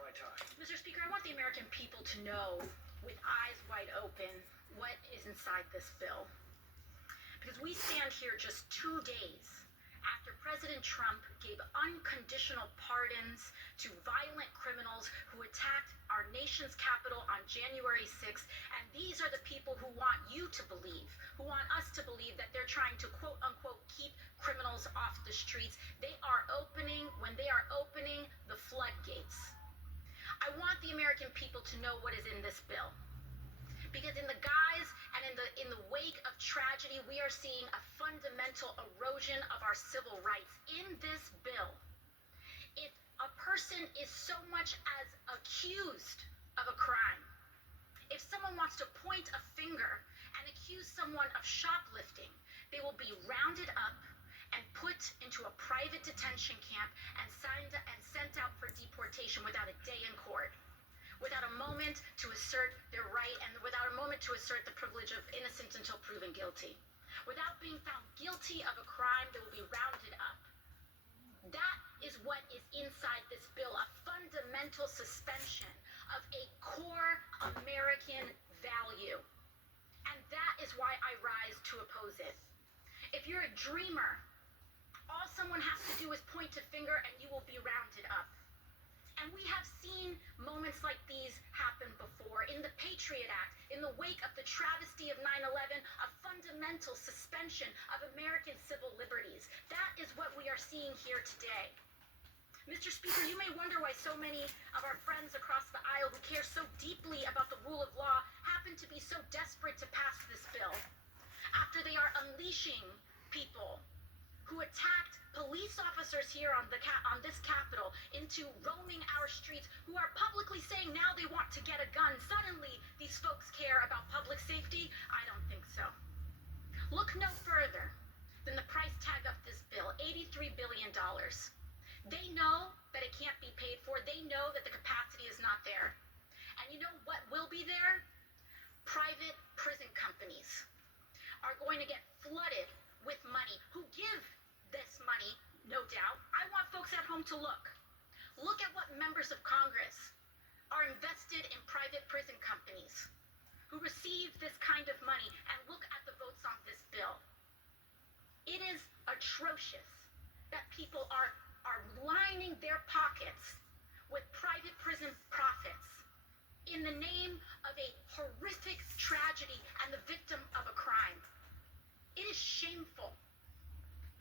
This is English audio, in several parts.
my time. Mr. Speaker, I want the American people to know, with eyes wide open, what is inside this bill. Because we stand here just 2 days after President Trump gave unconditional pardons to violent criminals who attacked our nation's capital on January 6th. And these are the people who want you to believe, who want us to believe that they're trying to quote unquote keep criminals off the streets. When they are opening the floodgates. I want the American people to know what is in this bill. Because in the guise and in the wake of tragedy, we are seeing a fundamental erosion of our civil rights. In this bill, if a person is so much as accused of a crime, if someone wants to point a finger and accuse someone of shoplifting, they will be rounded up and put into a private detention camp and sent out for deportation without a day in court, without a moment to assert their right and without a moment to assert the privilege of innocence until proven guilty. Without being found guilty of a crime, they will be rounded up. That is what is inside this bill, a fundamental suspension of a core American value. And that is why I rise to oppose it. If you're a dreamer, all someone has to do is point a finger and you will be rounded up. And we have seen moments like these happen before. In the Patriot Act, in the wake of the travesty of 9/11, a fundamental suspension of American civil liberties. That is what we are seeing here today. Mr. Speaker, you may wonder why so many of our friends across the aisle who care so deeply about the rule of law happen to be so desperate to pass this bill. After they are unleashing people who attacked police officers here on this Capitol into roaming our streets, who are publicly saying now they want to get a gun. Suddenly, these folks care about public safety? I don't think so. Look no further than the price tag of this bill, $83 billion. They know that it can't be paid for. They know that the capacity is not there. And you know what will be there? Private prison companies are going to get flooded with money, who give this money, no doubt. I want folks at home to look. Look at what members of Congress are invested in private prison companies who receive this kind of money, and look at the votes on this bill. It is atrocious that people are lining their pockets with private prison profits in the name of a horrific tragedy and the victim of a crime. It is shameful.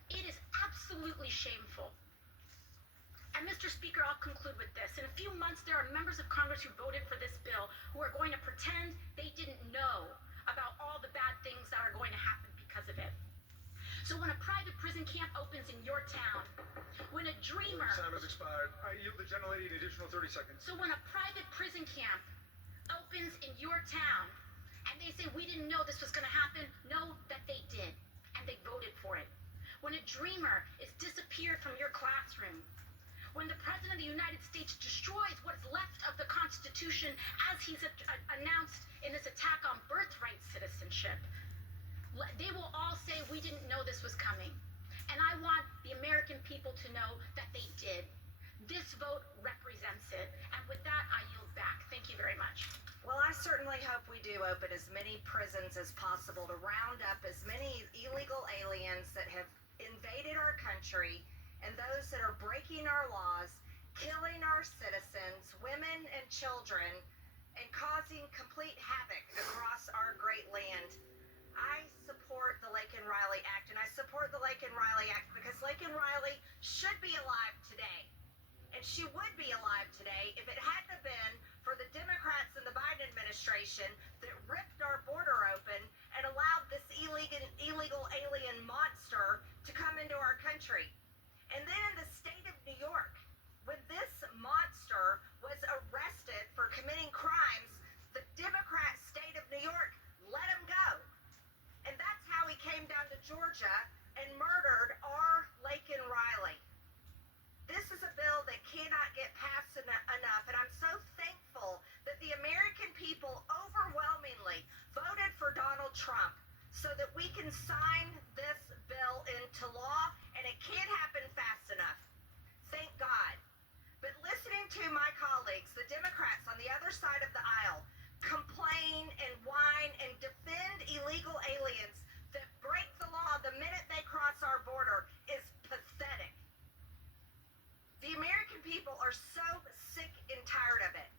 It is absolutely shameful. And Mr. Speaker, I'll conclude with this. In a few months, there are members of Congress who voted for this bill who are going to pretend they didn't know about all the bad things that are going to happen because of it. So when a private prison camp opens in your town, when a dreamer... Time has expired. I yield the gentlelady an additional 30 seconds. So when a private prison camp opens in your town, and they say, we didn't know this was going to happen, know that they did, and they voted for it. When a dreamer is disappeared from your classroom, when the President of the United States destroys what is left of the Constitution as he's announced in this attack on birthright citizenship, they will all say, we didn't know this was coming. And I want the American people to know that they did. This vote represents it. And with that, I yield back. Thank you very much. Well, I certainly hope we do open as many prisons as possible to round up as many illegal aliens that have invaded our country and those that are breaking our laws, killing our citizens, women and children, and causing complete havoc across our great land. I support the Laken Riley Act, and I support the Laken Riley Act because Laken Riley should be alive today. And she would be alive today if it hadn't been for the Democrats and the Biden administration that ripped our border open and allowed this illegal alien monster to come into our country. And then in the state of New York, when this monster was arrested for committing crimes, the Democrat state of New York let him go. And that's how he came down to Georgia and murdered our Laken Riley. This is a bill that cannot get passed enough, and I'm so thankful that the American people overwhelmingly voted for Donald Trump so that we can sign this bill into law, and it can't happen fast enough. Thank God. But listening to my colleagues, the Democrats on the other side of the aisle, complain and whine and defend illegal aliens that break the law the minute they cross our border is pathetic. The American people are so sick and tired of it.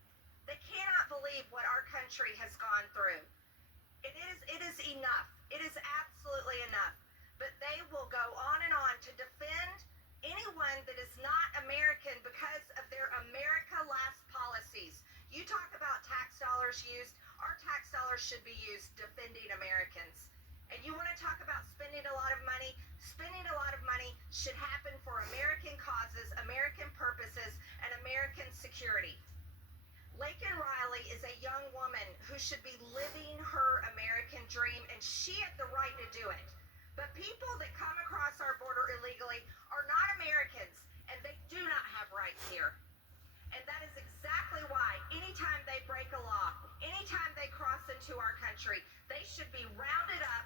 They cannot believe what our country has gone through. It is enough. It is absolutely enough. But they will go on and on to defend anyone that is not American because of their America Last policies. You talk about tax dollars used, our tax dollars should be used defending Americans. And you want to talk about spending a lot of money? Spending a lot of money should happen for American causes, American purposes, and American security. Laken Riley is a young woman who should be living her American dream, and she had the right to do it. But people that come across our border illegally are not Americans, and they do not have rights here. And that is exactly why anytime they break a law, anytime they cross into our country, they should be rounded up